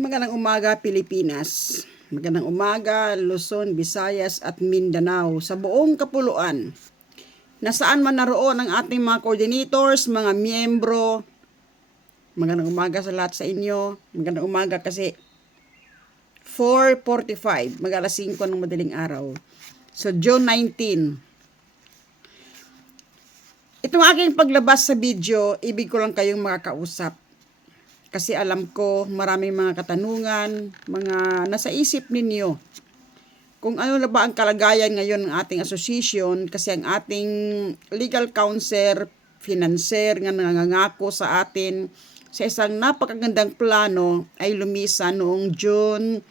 Magandang umaga Pilipinas. Magandang umaga Luzon, Visayas at Mindanao sa buong kapuluan. Nasaan man naroon ang ating mga coordinators, mga miyembro. Magandang umaga sa lahat sa inyo. Magandang umaga kasi 4.45, mag alas 5 ng madaling araw. So, June 19. Itong aking paglabas sa video, ibig ko lang kayong makakausap. Kasi alam ko maraming mga katanungan, mga nasa isip ninyo. Kung ano na ba ang kalagayan ngayon ng ating association kasi ang ating legal counsel, financer nga nangangako sa atin sa isang napakagandang plano ay lumisa noong June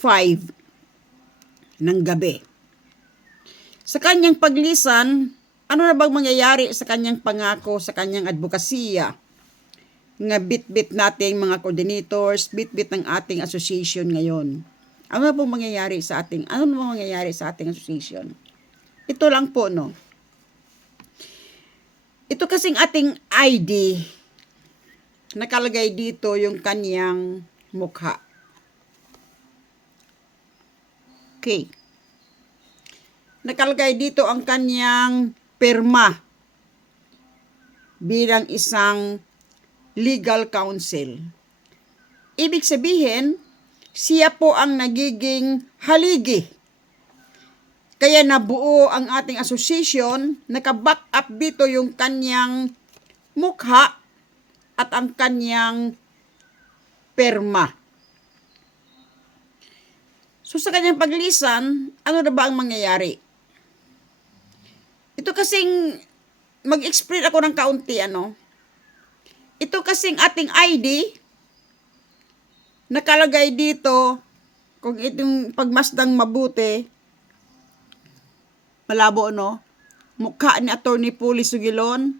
5 ng gabi. Sa kanyang paglisan, ano na bang mangyayari sa kanyang pangako sa kanyang advokasya? Nga bit-bit nating mga coordinators, bit-bit ng ating association ngayon. Ano pong mangyayari sa ating, ano pong mangyayari sa ating association? Ito lang po, no? Ito kasing ating ID, nakalagay dito yung kanyang mukha. Okay. Nakalagay dito ang kanyang perma bilang isang legal counsel. Ibig sabihin, siya po ang nagiging haligi. Kaya nabuo ang ating association, naka-back up dito yung kanyang mukha at ang kanyang perma. So sa kanyang paglisan, ano na ba ang mangyayari? Ito kasing mag-explain ako ng kaunti ano. Ito kasing ating ID nakalagay dito kung itong pagmasdang mabuti malabo no mukha ni Attorney Puli Sugilon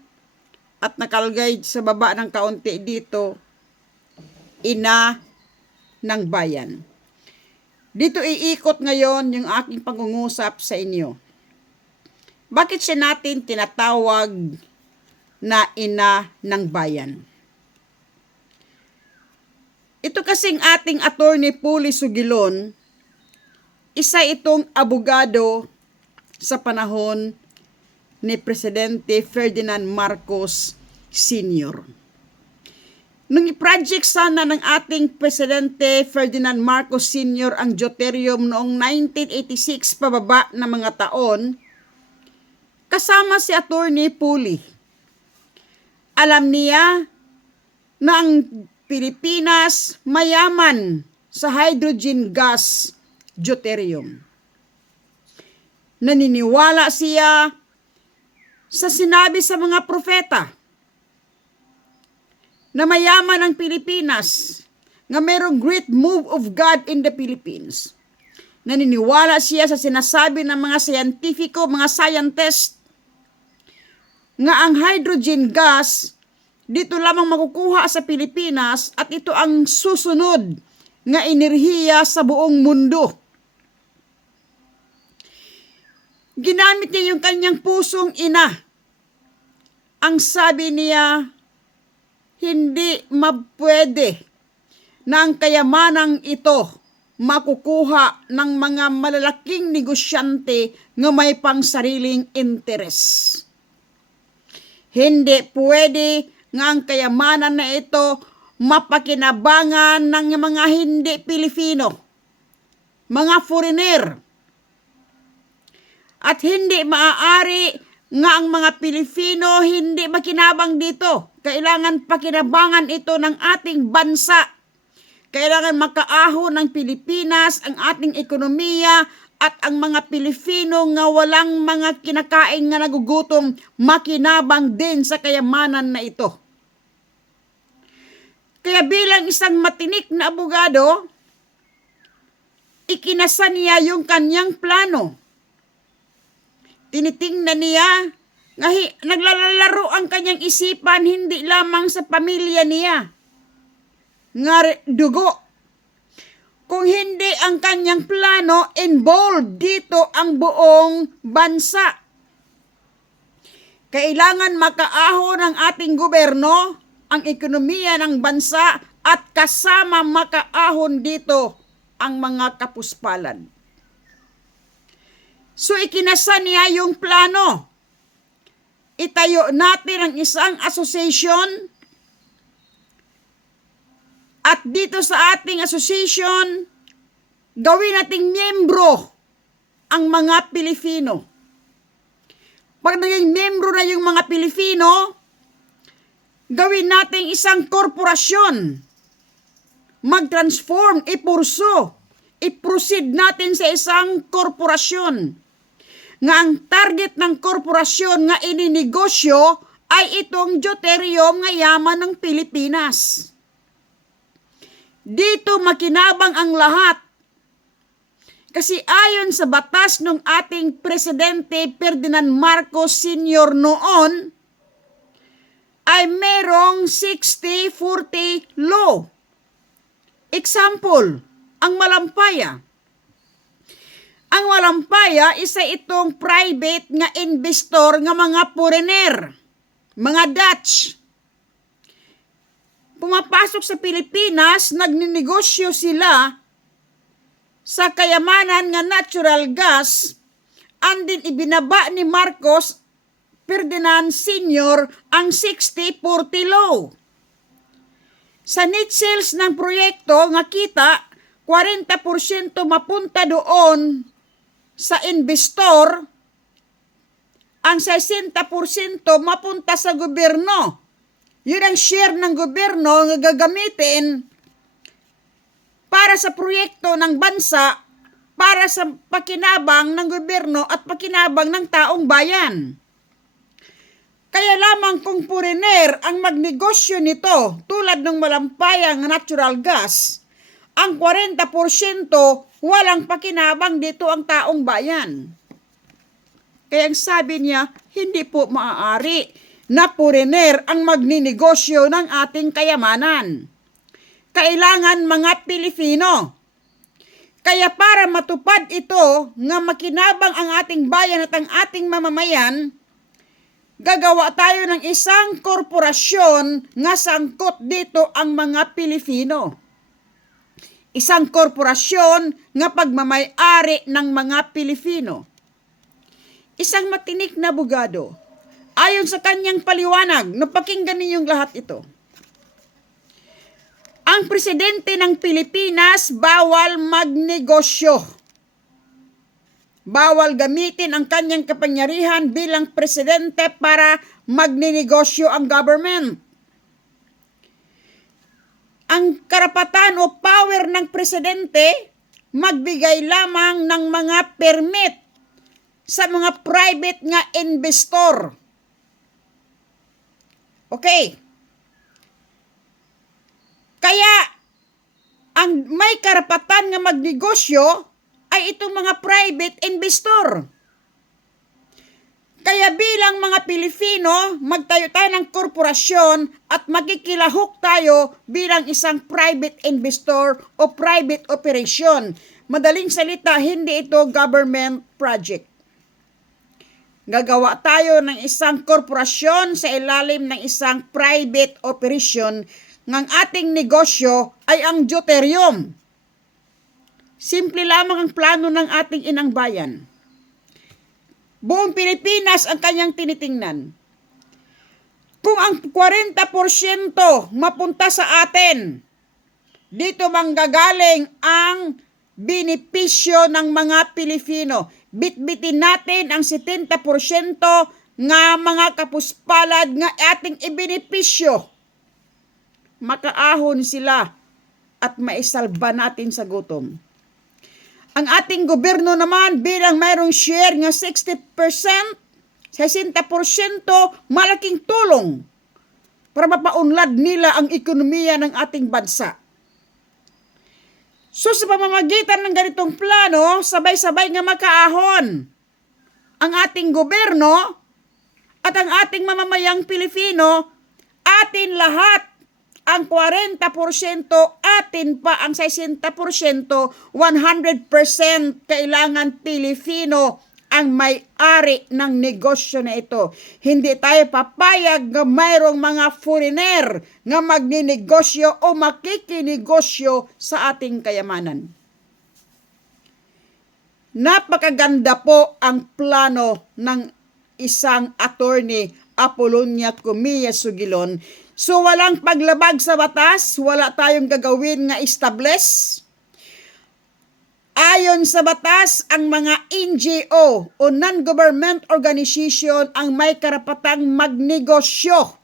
at nakalagay sa baba ng kaunti dito ina ng bayan. Dito iikot ngayon yung aking pangungusap sa inyo. Bakit siya natin tinatawag na ina ng bayan? Ito kasing ating attorney Puli Sugilon, isa itong abogado sa panahon ni Presidente Ferdinand Marcos Sr. Nung i-project sana ng ating Presidente Ferdinand Marcos Sr. ang deuterium noong 1986 pababa na mga taon, kasama si Attorney Puli. Alam niya na ang Pilipinas mayaman sa hydrogen gas deuterium. Naniniwala siya sa sinabi sa mga propeta na mayaman ang Pilipinas, nga merong great move of God in the Philippines. Naniniwala siya sa sinasabi ng mga scientifico, mga scientist, nga ang hydrogen gas dito lamang makukuha sa Pilipinas at ito ang susunod nga enerhiya sa buong mundo. Ginamit niya yung kanyang pusong ina. Ang sabi niya, hindi mapwede na ang kayamanang ito makukuha ng mga malalaking negosyante nga may pang sariling interes. Hindi pwede nga ang kayamanan na ito mapakinabangan ng mga hindi Pilipino, mga foreigner. At hindi maaari nga ang mga Pilipino hindi makinabang dito. Kailangan pakinabangan ito ng ating bansa. Kailangan makaaho ng Pilipinas ang ating ekonomiya at ang mga Pilipino nga walang mga kinakain nga nagugutom makinabang din sa kayamanan na ito. Kaya bilang isang matinik na abogado, ikinasa niya yung kanyang plano. Tinitingnan niya, nga hi- naglalaro ang kanyang isipan hindi lamang sa pamilya niya. Nga dugo. Kung hindi ang kanyang plano, involved dito ang buong bansa. Kailangan makaaho ng ating gobyerno ang ekonomiya ng bansa at kasama makaahon dito ang mga kapuspalad. So ikinasa niya yung plano. Itayo natin ang isang association at dito sa ating association, gawin nating miyembro ang mga Pilipino. Pag naging miyembro na yung mga Pilipino, gawin nating isang korporasyon. Mag-transform, ipurso, i-proceed natin sa isang korporasyon. Nga ang target ng korporasyon nga ininegosyo ay itong deuterium nga yaman ng Pilipinas. Dito makinabang ang lahat. Kasi ayon sa batas ng ating Presidente Ferdinand Marcos Sr. noon, ay merong 60-40 law. Example, ang malampaya. Ang malampaya, isa itong private nga investor nga mga foreigner, mga Dutch. Pumapasok sa Pilipinas, nagninegosyo sila sa kayamanan nga natural gas, andin ibinaba ni Marcos Ferdinand Sr. ang 60-40 law. Sa net sales ng proyekto nga kita, 40% mapunta doon sa investor, ang 60% mapunta sa gobyerno. Yun ang share ng gobyerno nga gagamitin para sa proyekto ng bansa, para sa pakinabang ng gobyerno at pakinabang ng taong bayan. Kaya lamang kung foreigner ang magnegosyo nito tulad ng malampayang natural gas, ang 40% walang pakinabang dito ang taong bayan. Kaya ang sabi niya, hindi po maaari na foreigner ang magninegosyo ng ating kayamanan. Kailangan mga Pilipino. Kaya para matupad ito nga makinabang ang ating bayan at ang ating mamamayan, gagawa tayo ng isang korporasyon nga sangkot dito ang mga Pilipino. Isang korporasyon nga pagmamayari ng mga Pilipino. Isang matinik na bugado. Ayon sa kanyang paliwanag, napakinggan ninyong lahat ito. Ang presidente ng Pilipinas bawal magnegosyo. Bawal gamitin ang kanyang kapangyarihan bilang presidente para magninegosyo ang government. Ang karapatan o power ng presidente magbigay lamang ng mga permit sa mga private nga investor. Okay. Kaya ang may karapatan nga magnegosyo ay itong mga private investor. Kaya bilang mga Pilipino, magtayo tayo ng korporasyon at magkikilahok tayo bilang isang private investor o private operation. Madaling salita, hindi ito government project. Gagawa tayo ng isang korporasyon sa ilalim ng isang private operation ng ating negosyo ay ang deuterium. Simple lamang ang plano ng ating inang bayan. Buong Pilipinas ang kanyang tinitingnan. Kung ang 40% mapunta sa atin, dito manggagaling ang benepisyo ng mga Pilipino. Bitbitin natin ang 70% nga mga kapuspalad nga ating ibinepisyo. Makaahon sila at maisalba natin sa gutom. Ang ating gobyerno naman bilang mayroong share nga 60%, 60%, malaking tulong para mapaunlad nila ang ekonomiya ng ating bansa. So sa pamamagitan ng ganitong plano, sabay-sabay nga makaahon ang ating gobyerno at ang ating mamamayang Pilipino, atin lahat ang 40%, atin pa ang 60%, 100% kailangan Pilipino ang may-ari ng negosyo na ito. Hindi tayo papayag na mayroong mga foreigner nga magninegosyo o makikinegosyo sa ating kayamanan. Napakaganda po ang plano ng isang attorney Apolonia Cumia Sugilon. So walang paglabag sa batas, wala tayong gagawin nga establish. Ayon sa batas, ang mga NGO o non-government organization ang may karapatang magnegosyo.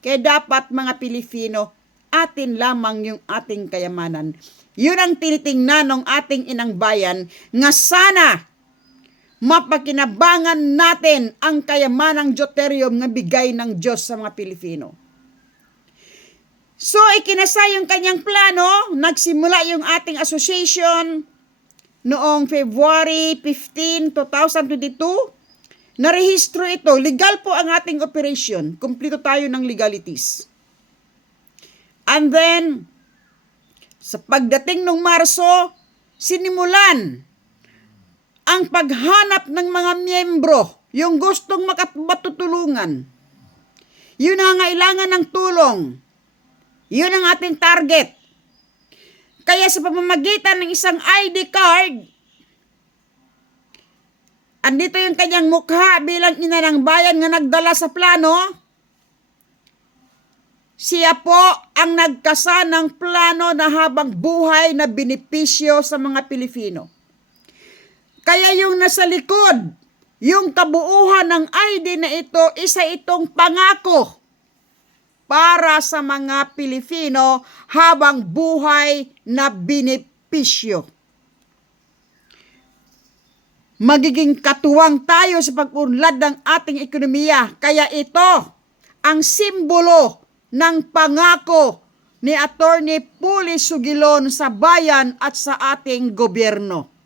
Kaya dapat mga Pilipino, atin lamang yung ating kayamanan. Yun ang tinitingnan ng ating inang bayan nga sana mapakinabangan natin ang kayamanang Joterium nga bigay ng Diyos sa mga Pilipino. So, ikinasa yung kanyang plano, nagsimula yung ating association noong February 15, 2022. Narehistro ito. Legal po ang ating operation. Kumplito tayo ng legalities. And then, sa pagdating ng Marso, sinimulan ang paghanap ng mga miyembro, yung gustong matutulungan. Yun ang ngailangan ng tulong. Yun ang ating target. Kaya sa pamamagitan ng isang ID card, andito yung kanyang mukha bilang ina ng bayan nga nagdala sa plano, siya po ang nagkasa ng plano na habang buhay na benepisyo sa mga Pilipino. Kaya yung nasa likod, yung kabuuhan ng ID na ito, isa itong pangako para sa mga Pilipino habang buhay na benepisyo. Magiging katuwang tayo sa pag-unlad ng ating ekonomiya. Kaya ito ang simbolo ng pangako ni Attorney Puli Sugilon sa bayan at sa ating gobyerno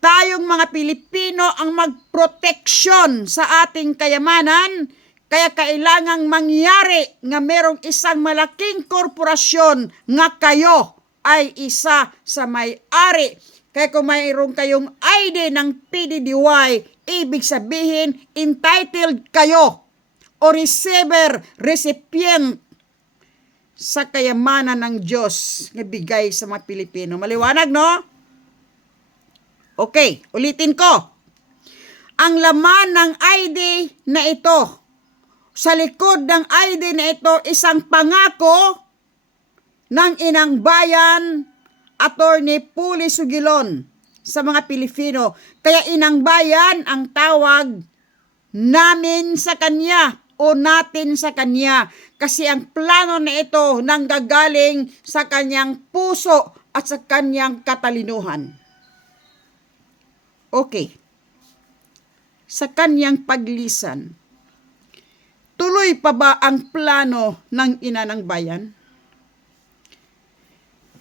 tayong mga Pilipino ang magproteksyon sa ating kayamanan, kaya kailangang mangyari nga merong isang malaking korporasyon nga kayo ay isa sa may-ari. Kaya kung mayroon kayong ID ng PDDY, ibig sabihin entitled kayo o receiver, recipient sa kayamanan ng Diyos na bigay sa mga Pilipino. Maliwanag, no? Okay, ulitin ko. Ang laman ng ID na ito, sa likod ng ID na ito, isang pangako ng inang bayan, Attorney Puli Sugilon sa mga Pilipino. Kaya inang bayan ang tawag namin sa kanya o natin sa kanya. Kasi ang plano na ito nanggagaling sa kanyang puso at sa kanyang katalinuhan. Okay. Sa kanyang paglisan, tuloy pa ba ang plano ng ina ng bayan?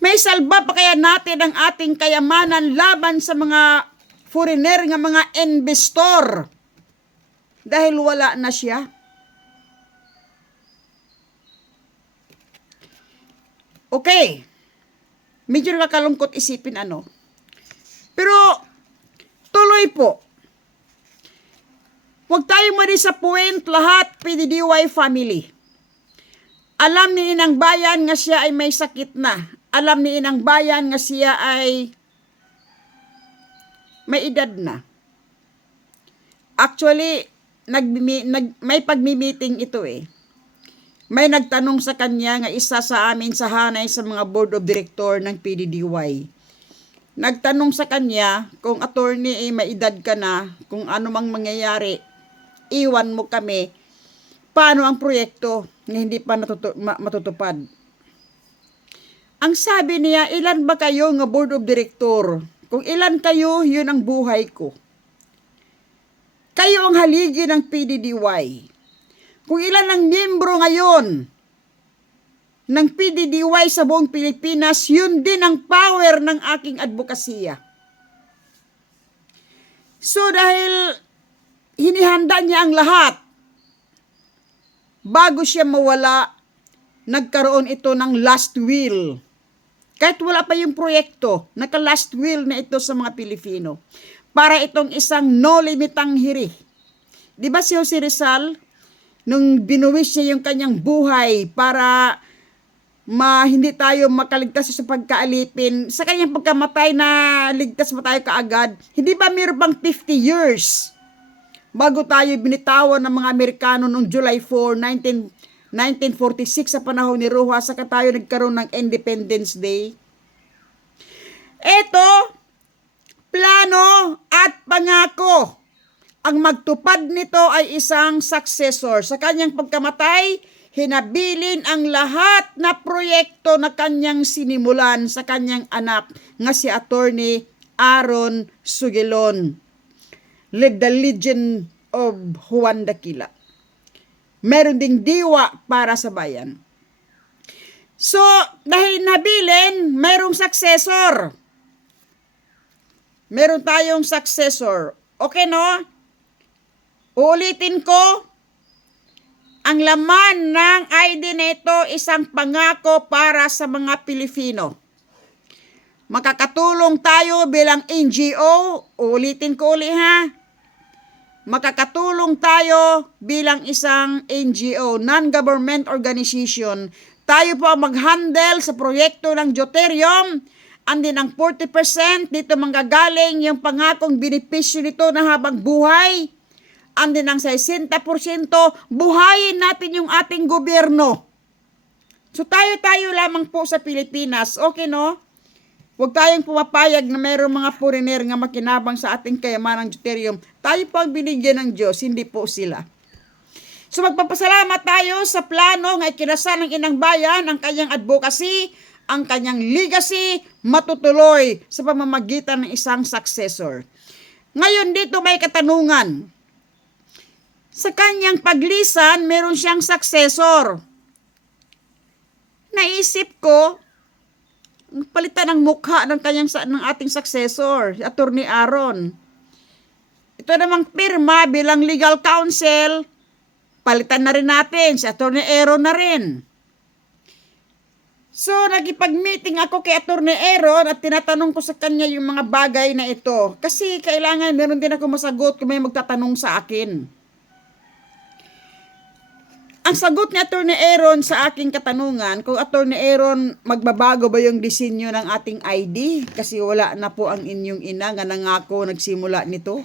May salba pa kaya natin ang ating kayamanan laban sa mga foreigner nga mga investor dahil wala na siya? Okay. Medyo nakakalungkot isipin ano. Pero Tuloy po. Huwag tayong ma-disappoint lahat PDDY family. Alam ni Inang Bayan nga siya ay may sakit na. Alam ni Inang Bayan nga siya ay may edad na. Actually, nag, nag, may pagmi-meeting ito eh. May nagtanong sa kanya nga isa sa amin sa hanay sa mga board of director ng PDDY nagtanong sa kanya kung attorney eh, may edad ka na, kung ano mang mangyayari, iwan mo kami, paano ang proyekto na hindi pa natutu- ma- matutupad. Ang sabi niya, ilan ba kayo nga board of director? Kung ilan kayo, yun ang buhay ko. Kayo ang haligi ng PDDY. Kung ilan ang miyembro ngayon ng PDDY sa buong Pilipinas, yun din ang power ng aking advokasya. So dahil hinihanda niya ang lahat, bago siya mawala, nagkaroon ito ng last will. Kahit wala pa yung proyekto, naka-last will na ito sa mga Pilipino. para itong isang no limitang hiri. Di ba si Jose Rizal, nung binuwis niya yung kanyang buhay para ma hindi tayo makaligtas sa pagkaalipin, sa kanyang pagkamatay na ligtas ba tayo kaagad, hindi ba mayroon bang 50 years bago tayo binitawan ng mga Amerikano noong July 4, 19, 1946 sa panahon ni Rojas, saka tayo nagkaroon ng Independence Day? Ito, plano at pangako. Ang magtupad nito ay isang successor. Sa kanyang pagkamatay, hinabilin ang lahat na proyekto na kanyang sinimulan sa kanyang anak nga si attorney Aaron Sugilon. Led the Legion of Juan Daquila. Meron ding diwa para sa bayan. So, dahil nabilin, merong successor. Meron tayong successor. Okay, no? Uulitin ko, ang laman ng ID nito isang pangako para sa mga Pilipino. Makakatulong tayo bilang NGO, ulitin ko uli ha, makakatulong tayo bilang isang NGO, non-government organization. Tayo po ang mag-handle sa proyekto ng Deuterium. Andin ang 40% dito manggagaling yung pangakong benepisyo nito na habang buhay. Andin ang 60% buhayin natin yung ating gobyerno. So tayo-tayo lamang po sa Pilipinas. Okay no? Huwag tayong pumapayag na mayroong mga foreigner nga makinabang sa ating kayamanang deuterium. Tayo po ang binigyan ng Diyos, hindi po sila. So magpapasalamat tayo sa plano nga ikinasal ng inang bayan, ang kanyang advocacy, ang kanyang legacy, matutuloy sa pamamagitan ng isang successor. Ngayon dito may katanungan. Sa kanyang paglisan, meron siyang successor. Naisip ko, palitan ng mukha ng kanyang ng ating successor, Attorney Aaron. Ito namang pirma bilang legal counsel, palitan na rin natin, si Attorney Aaron na rin. So, nagipag-meeting ako kay Attorney Aaron at tinatanong ko sa kanya yung mga bagay na ito. Kasi kailangan meron din ako masagot kung may magtatanong sa akin. Ang sagot ni Attorney Aaron sa aking katanungan, kung Attorney Aaron, magbabago ba yung disenyo ng ating ID? Kasi wala na po ang inyong ina nga nangako nagsimula nito.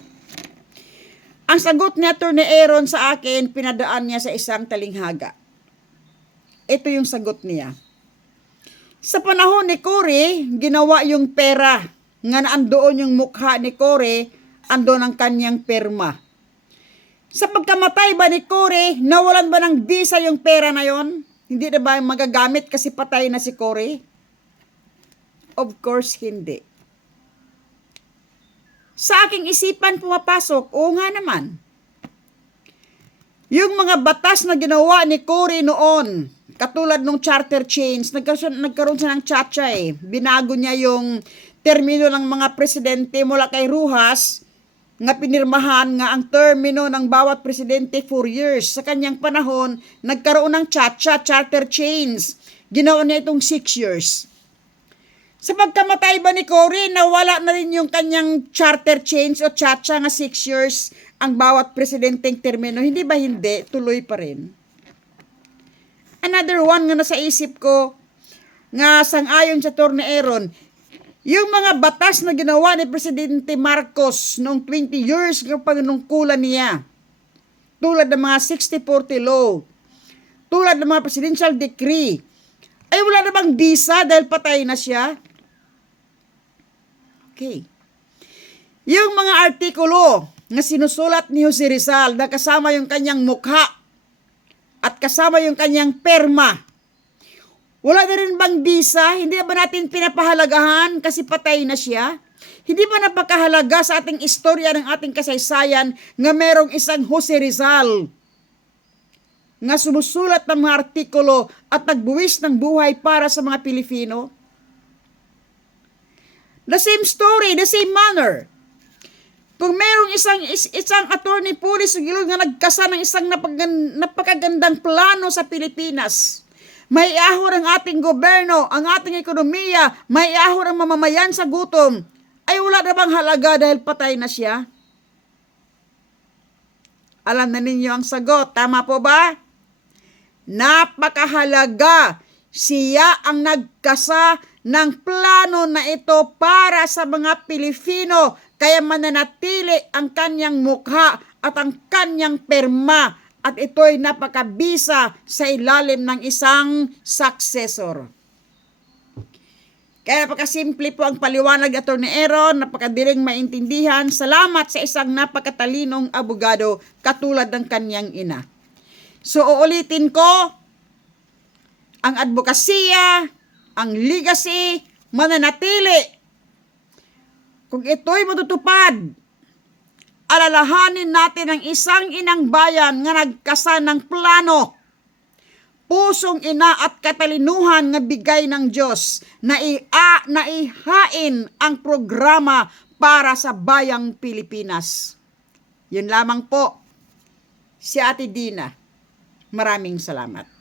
Ang sagot ni Attorney Aaron sa akin, pinadaan niya sa isang talinghaga. Ito yung sagot niya. Sa panahon ni Cory, ginawa yung pera. Nga naandoon yung mukha ni Cory, andon ang kanyang perma. Sa pagkamatay ba ni Cory, nawalan ba ng visa yung pera na yon? Hindi na ba magagamit kasi patay na si Cory? Of course, hindi. Sa aking isipan pumapasok, oo nga naman. Yung mga batas na ginawa ni Cory noon, katulad nung charter change, nagkaroon, nagkaroon siya ng chacha eh. Binago niya yung termino ng mga presidente mula kay Ruhas, nga pinirmahan nga ang termino ng bawat presidente 4 years. Sa kanyang panahon, nagkaroon ng chacha, charter change. Ginawa niya itong 6 years. Sa pagkamatay ba ni Cory, nawala na rin yung kanyang charter change o chacha nga 6 years ang bawat presidenteng termino. Hindi ba hindi? Tuloy pa rin. Another one nga nasa isip ko, nga sang-ayon sa Torne Aaron, yung mga batas na ginawa ni Presidente Marcos noong 20 years ng panunungkulan niya, tulad ng mga 60-40 law, tulad ng mga presidential decree, ay wala namang visa dahil patay na siya. Okay. Yung mga artikulo na sinusulat ni Jose Rizal na kasama yung kanyang mukha at kasama yung kanyang perma, wala na rin bang visa? Hindi ba natin pinapahalagahan kasi patay na siya? Hindi ba napakahalaga sa ating istorya ng ating kasaysayan nga merong isang Jose Rizal nga sumusulat ng mga artikulo at nagbuwis ng buhay para sa mga Pilipino? The same story, the same manner. Kung merong isang is, isang attorney police nga nagkasa ng isang napagan, napakagandang plano sa Pilipinas, may ahor ang ating gobyerno, ang ating ekonomiya, may ahor ang mamamayan sa gutom. ay wala na bang halaga dahil patay na siya? Alam na ninyo ang sagot. Tama po ba? Napakahalaga. Siya ang nagkasa ng plano na ito para sa mga Pilipino. Kaya mananatili ang kanyang mukha at ang kanyang perma. At ito'y napakabisa sa ilalim ng isang successor. Kaya napakasimple po ang paliwanag ato ni Aaron, napakadiring maintindihan. Salamat sa isang napakatalinong abogado katulad ng kanyang ina. So uulitin ko, ang advokasya, ang legacy, mananatili. Kung ito'y matutupad, alalahanin natin ang isang inang bayan nga nagkasa ng plano pusong ina at katalinuhan nga bigay ng Diyos na, ia, na ihain ang programa para sa bayang Pilipinas. Yun lamang po, si Ate Dina. Maraming salamat.